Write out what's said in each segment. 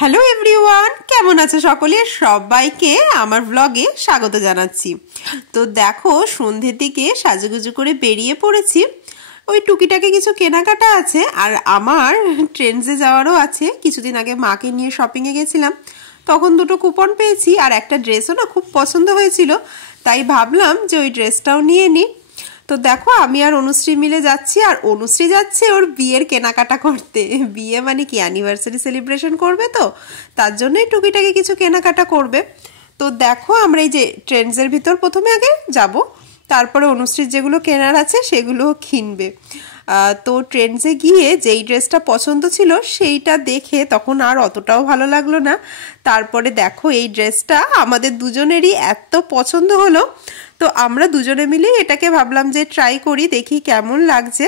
Hello everyone, কেমন আছে সকলে? সবাইকে আমার ব্লগে স্বাগত জানাচ্ছি। তো দেখো, সন্ধ্যের দিকে সাজুগুজু করে বেরিয়ে পড়েছি। ওই টুকিটাকে কিছু কেনাকাটা আছে, আর আমার ট্রেন্ডসে যাওয়ারও আছে। কিছুদিন আগে মাকে নিয়ে শপিংয়ে গেছিলাম, তখন দুটো কুপন পেয়েছি, আর একটা ড্রেসও না খুব পছন্দ হয়েছিল, তাই ভাবলাম যে ওই ড্রেসটাও নিয়ে নিই। তো দেখো, আমি আর অনুশ্রী মিলে যাচ্ছি, আর অনুশ্রী যাচ্ছে ওর বিয়ের কেনাকাটা করতে। বিয়ে মানে কি, অ্যানিভার্সারি সেলিব্রেশন করবে, তো তার জন্যই টুকিটাকি কিছু কেনাকাটা করবে। তো দেখো, আমরা এই যে ট্রেন্ডসের ভিতর প্রথমে আগে যাব, তারপরে অনুশ্রীর যেগুলো কেনার আছে সেগুলোও কিনবে। তো ট্রেন্ডসে গিয়ে যেই ড্রেসটা পছন্দ ছিল সেইটা দেখে তখন আর অতটাও ভালো লাগলো না। তারপরে দেখো, এই ড্রেসটা আমাদের দুজনেরই এত পছন্দ হলো, তো আমরা দুজনে মিলে এটাকে ভাবলাম যে ট্রাই করি, দেখি কেমন লাগছে।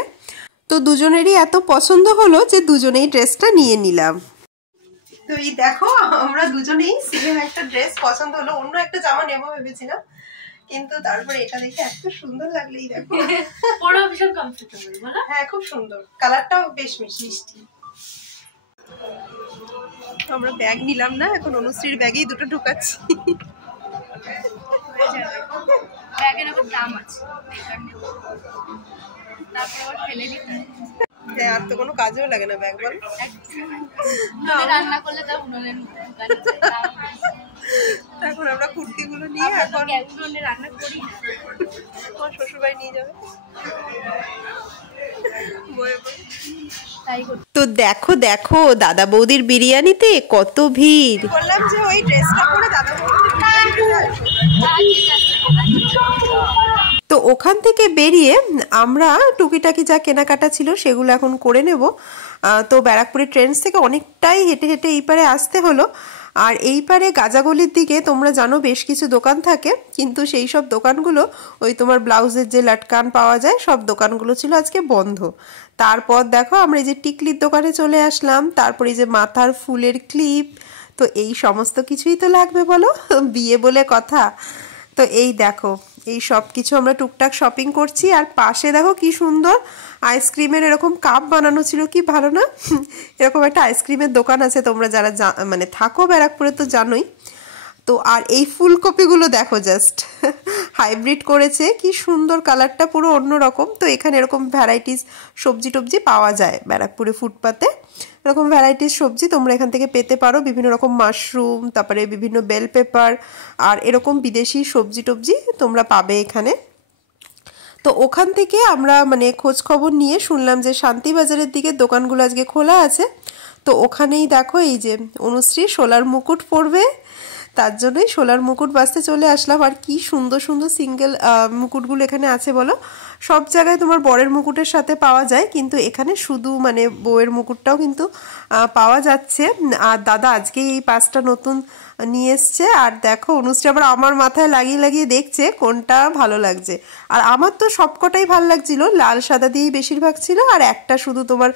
তো দুজনেরই এত পছন্দ হলো যে দুজনেই ড্রেসটা নিয়ে নিলাম। তো এই দেখো, আমরা দুজনেই সেম একটা ড্রেস পছন্দ হলো। অন্য একটা জামা নেবো ভেবেছিলাম, কিন্তু তারপরে এটা দেখে এত সুন্দর লাগলো। এই দেখো, পরা ভীষণ কমফোর্টেবল, বলো? হ্যাঁ, খুব সুন্দর, কালারটাও বেশ মিষ্টি। আমরা ব্যাগ নিলাম না, এখন অনুশ্রীর ব্যাগেই দুটো ঢুকাচ্ছি। ব্যাগের আবার দাম আছে, তারপর আবার ফেলে দিতে হয়। আর তো কোনো কাজেও লাগে না ব্যাগ, বল? রান্না করলে তাও উনুনের এখন আমরা কুর্তিগুলো নিয়ে এখন উনুনে রান্না করি, তোমার শ্বশুরবাড়ি নিয়ে যাবে। তো দেখো দেখো, দাদা বৌদির বিরিয়ানিতে কত ভিড়। বললাম যে ওই ড্রেসটা পরে দাদা তো ওখান থেকে বেরিয়ে আমরা টুকিটাকি যা কেনাকাটা ছিল সেগুলো এখন করে নেব। তো ব্যারাকপুরের ট্রেন্ডস থেকে অনেকটাই হেঁটে হেঁটে এই পারে আসতে হলো। আর এই পারে গাজাগলির দিকে তোমরা জানো বেশ কিছু দোকান থাকে, কিন্তু সেই সব দোকানগুলো ওই তোমার ব্লাউজের যে লাটকান পাওয়া যায় সব দোকানগুলো ছিল আজকে বন্ধ। তারপর দেখো, আমরা এই যে টিকলির দোকানে চলে আসলাম, তারপর এই যে মাথার ফুলের ক্লিপ, তো এই সমস্ত কিছুই তো লাগবে বলো, বিয়ে বলে কথা। তো এই দেখো, এই সব কিছু আমরা টুকটাক শপিং করছি। আর পাশে দেখো কি সুন্দর আইসক্রিমের এরকম কাপ বানানো ছিল, কি ভালো না? এরকম একটা আইসক্রিমের দোকান আছে, তোমরা যারা মানে থাকো ব্যারাকপুরে তো জানোই। তো আর এই ফুলকপিগুলো দেখো, জাস্ট হাইব্রিড করেছে, কি সুন্দর, কালারটা পুরো অন্যরকম। তো এখানে এরকম ভ্যারাইটিস সবজি টবজি পাওয়া যায় ব্যারাকপুরে ফুটপাতে। এরকম ভ্যারাইটিস সবজি তোমরা এখান থেকে পেতে পারো, বিভিন্ন রকম মাশরুম, তারপরে বিভিন্ন বেল পেপার, আর এরকম বিদেশি সবজি টবজি তোমরা পাবে এখানে। তো ওখান থেকে আমরা মানে খোঁজ খবর নিয়ে শুনলাম যে শান্তিবাজারের দিকে দোকানগুলো আজকে খোলা আছে। তো ওখানেই দেখো, এই যে অনুশ্রী সোলার মুকুট পরবে, তার জন্যই সোলার মুকুট বাঁচতে চলে আসলাম। আর কি সুন্দর সুন্দর সিঙ্গেল মুকুটগুলো এখানে আছে বলো। সব জায়গায় তোমার বরের মুকুটের সাথে পাওয়া যায়, কিন্তু এখানে শুধু মানে বউয়ের মুকুটটাও কিন্তু পাওয়া যাচ্ছে। আর দাদা আজকে এই 5টা নতুন নিয়ে এসছে। আর দেখো, অনুশ্রী আবার আমার মাথায় লাগিয়ে লাগিয়ে দেখছে কোনটা ভালো লাগছে। আর আমার তো সবকটাই ভালো লাগছিল, লাল সাদা দিয়েই বেশিরভাগ ছিল, আর একটা শুধু তোমার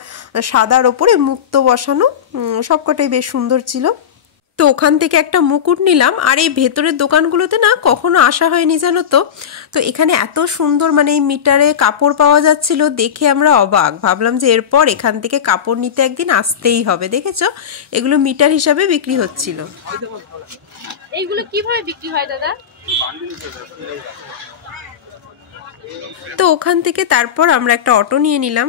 সাদার ওপরে মুক্তো বসানো, সবকটাই বেশ সুন্দর ছিল। তো ওখান থেকে একটা মুকুট নিলাম। আর এই ভেতরের দোকানগুলোতে না কখনো আসা হয়নি জানো তো। তো এখানে এত সুন্দর মানে এই মিটারে কাপড় পাওয়া যাচ্ছিল, দেখে আমরা অবাক, ভাবলাম যে এরপর এখান থেকে কাপড় নিতে একদিন আসতেই হবে। দেখেছো, এগুলো মিটার হিসাবে বিক্রি হচ্ছিল। এইগুলো কিভাবে বিক্রি হয় দাদা? তো ওখান থেকে তারপর আমরা একটা অটো নিয়ে নিলাম।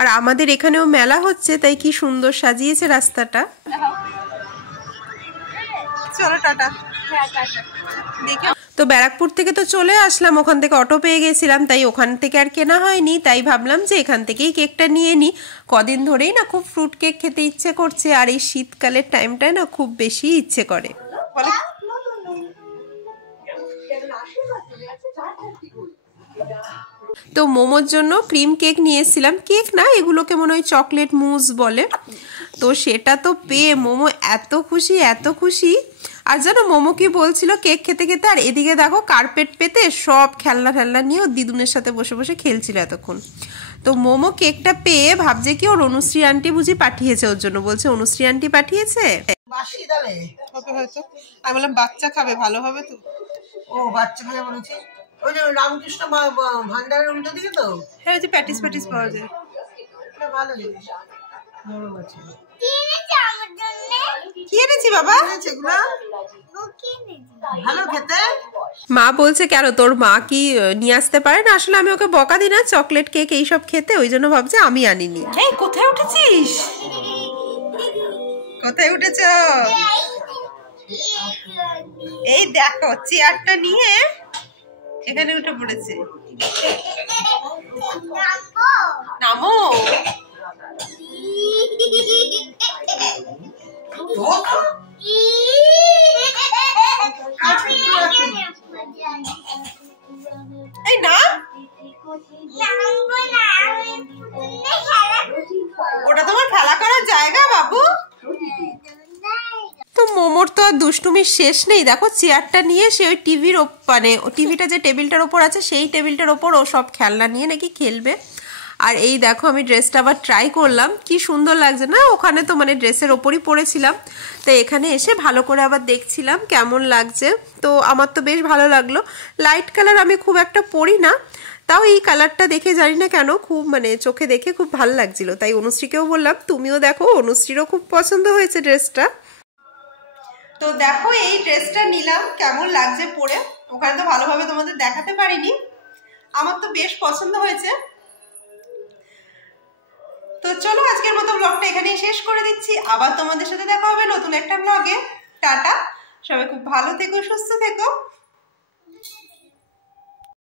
আর আমাদের এখানেও মেলা হচ্ছে, তাই কি সুন্দর সাজিয়েছে রাস্তাটা। চলো টাটা। তো ব্যারাকপুর থেকে তো চলে আসলাম, ওখান থেকে অটো পেয়ে গেছিলাম, তাই ওখান থেকে আর কেনা হয়নি। তাই ভাবলাম যে এখান থেকেই কেকটা নিয়ে নিই। কদিন ধরেই না খুব ফ্রুট কেক খেতে ইচ্ছে করছে, আর এই শীতকালের টাইমটায় না খুব বেশি ইচ্ছে করে। তো মোমোর জন্য ক্রিম কেক নিয়ে এসেছিলাম, কেক না এগুলোকে মনে হয় চকলেট মুজ বলে। তো সেটা তো পেয়ে মোমো এত খুশি। আর জানো মোমো কি বলছিল কেক খেতে খেতে, আর এদিকে দেখো কার্পেট পেতে সব খেলনা নিয়ে দিদুনের সাথে বসে বসে খেলছিল এতক্ষণ। তো মোমো কেকটা পেয়ে ভাবছে কি ওর অনুশ্রী আন্টি বুঝি পাঠিয়েছে ওর জন্য, বলছে অনুশ্রী আন্টি পাঠিয়েছে। হয়তো আমি বললাম বাচ্চা খাবে, ভালো হবে তো। ও বাচ্চা খাবে বলেছে, ওই যে রামকৃষ্ণ ভান্ডারের উল্টো দিকে তো। হ্যাঁ ওই যে প্যাটিস প্যাটিস পাওয়া যায়, ভালো জিনিস। কি এনেছি বাবা? ভালো খেতে। মা বলছে কেন তোর মা কি নিয়ে আসতে পারে না? আসলে আমি ওকে বকা দিই না চকলেট কেক এইসব খেতে, ওই জন্য ভাবছে আমি আনিনি। এই কোথায় উঠেছিস? কোথায় উঠেছ? এই দেখো চেয়ারটা নিয়ে এখানে উঠে পড়েছে। নামো। এই না ওটা তোমার খেলা করার জায়গা বাবু। তো মোমোর তো আর দুষ্টুমির শেষ নেই, দেখো চেয়ারটা নিয়ে সে ওই টিভির মানে টিভিটা যে টেবিলটার ওপর আছে সেই টেবিলটার ওপর ও সব খেলনা নিয়ে নাকি খেলবে। আর এই দেখো আমি ড্রেসটা আবার ট্রাই করলাম, কি সুন্দর লাগছে না? ওখানে তো মানে ড্রেসের ওপরই পরেছিলাম, তো এখানে এসে ভালো করে আবার দেখছিলাম কেমন লাগছে। তো আমার তো বেশ ভালো লাগলো। লাইট কালার আমি খুব একটা পরি না, তাও এই কালারটা দেখে জানি না কেন খুব মানে চোখে দেখে খুব ভালো লাগছিল, তাই অনুশ্রীকেও বললাম তুমিও দেখো, অনুশ্রীরও খুব পছন্দ হয়েছে ড্রেসটা। তো দেখো এই ড্রেসটা নিলাম, কেমন লাগছে পরে, ওখানে তো ভালোভাবে তোমাদের দেখাতে পারিনি, আমার তো বেশ পছন্দ হয়েছে। তো চলো আজকের মতো ব্লগটা এখানেই শেষ করে দিচ্ছি, আবার তোমাদের সাথে দেখা হবে নতুন একটা ব্লগে। টাটা, সবাই খুব ভালো থেকো, সুস্থ থেকো।